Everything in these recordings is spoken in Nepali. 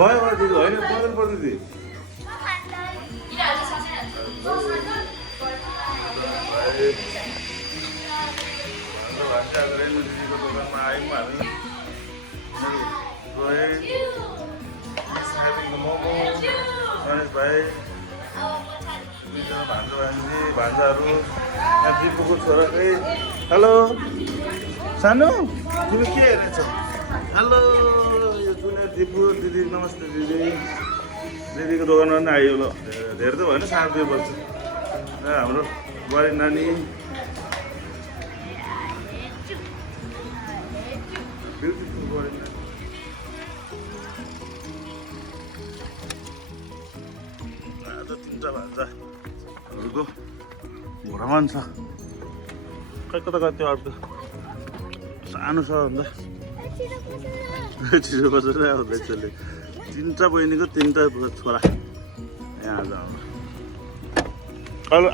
भयो दिदी होइन पर्दैन पर्दैन दिदी रेणु दिदीको दोकानमा आयौँ हामी रोहित मोमो गणेश भाइ भान्जा भान्जी भान्जाहरू दिपुको छोरा चाहिँ हेलो सानो तिमी के हेर्नेछौ हेलो यो जुनियर दिपु दिदी नमस्ते दिदी दिदीको दोकानमा पनि आयो ल धेरै त भएन 7-2 बज्छ हाम्रो बुहारी नानी ब्युटिफुल बुहारी नानी आज 3टा भान्जाहरूको भ्रमण छ खै कता गयो अर्को सानो छ भन्दा छिटो बसेर हुँदैछले 3टा बहिनीको 3टा छोरा यहाँ आज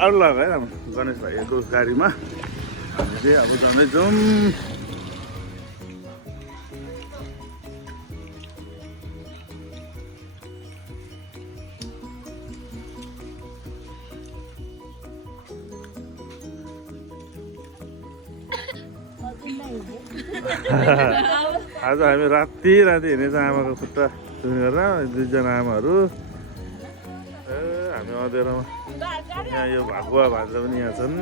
अरू लाग्यो है हाम्रो गणेश भाइको गाडीमा हामी चाहिँ अब जाँदैछौँ आज हामी राति हिँडेछ आमाको खुट्टा सुनेर 2जना आमाहरू हामी अँधेरोमा यहाँ यो भागुवा भान्जा पनि यहाँ छन्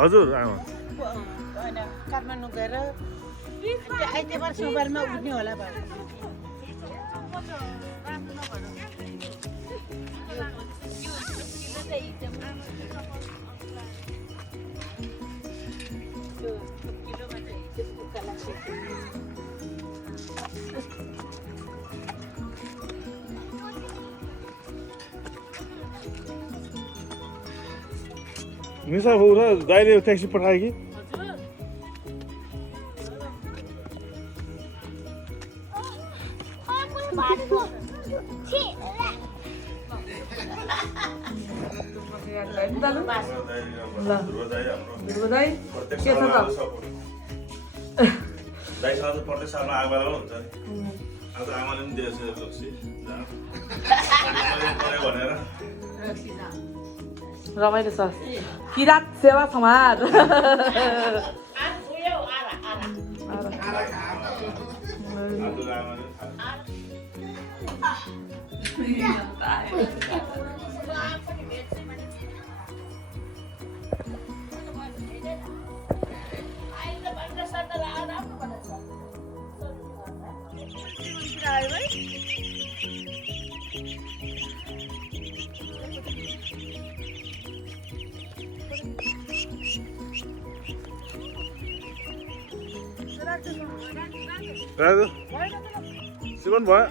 हजुर आमा काठमाडौँ गएर आइतबार सोमबारमा उठ्ने होला निसा बाबु र दाइले ट्याक्सी पठायो कि दाइसँग त प्रत्येक सालमा आगोला हुन्छ नि आज आमाले पनि दिएछ लक्ष्मी भनेर रमाइलो छ किरात सेवा समाज सिमन भयो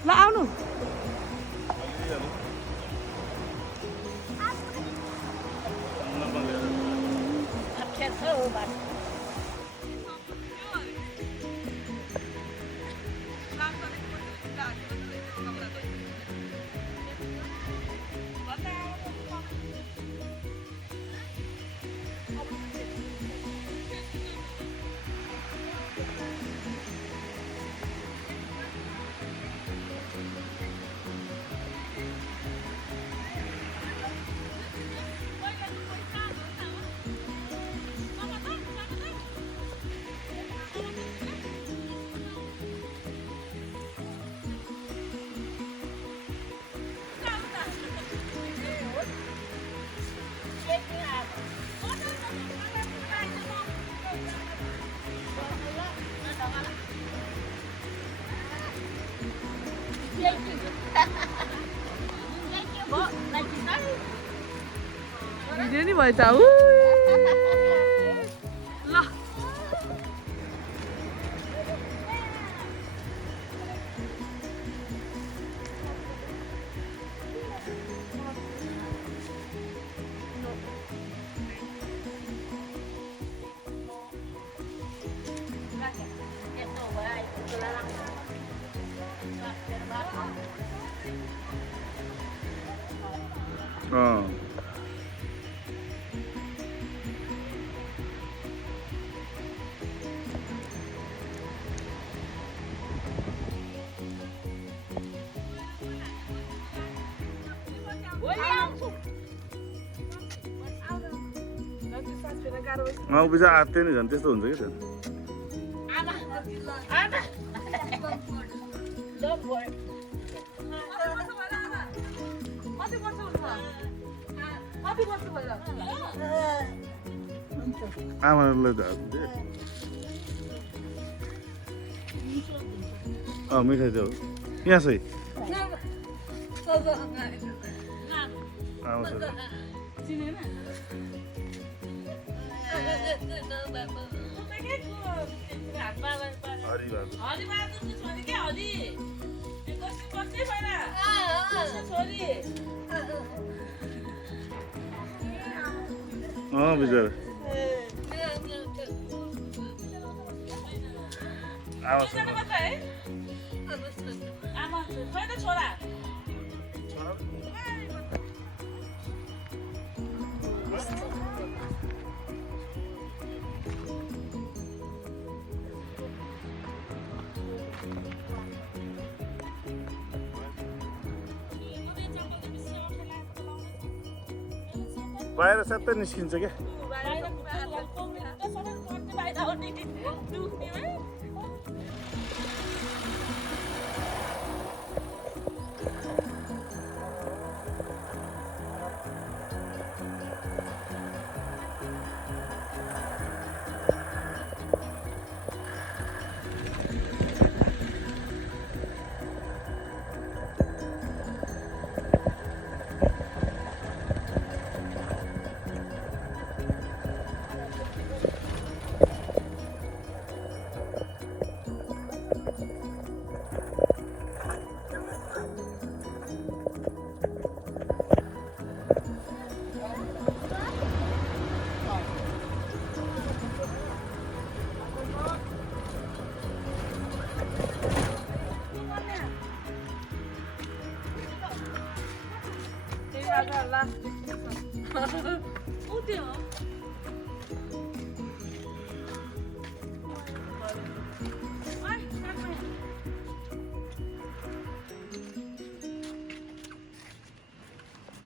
ल आउनु भिडियो नि भएछ ल उभिजा आत्तै नि झन् त्यस्तो हुन्छ कि झन् आमालाई त मिठाई देऊ यहाँ चाहिँ आउँछ बिचरा बाहिर सबै निस्किन्छ क्या 어때요?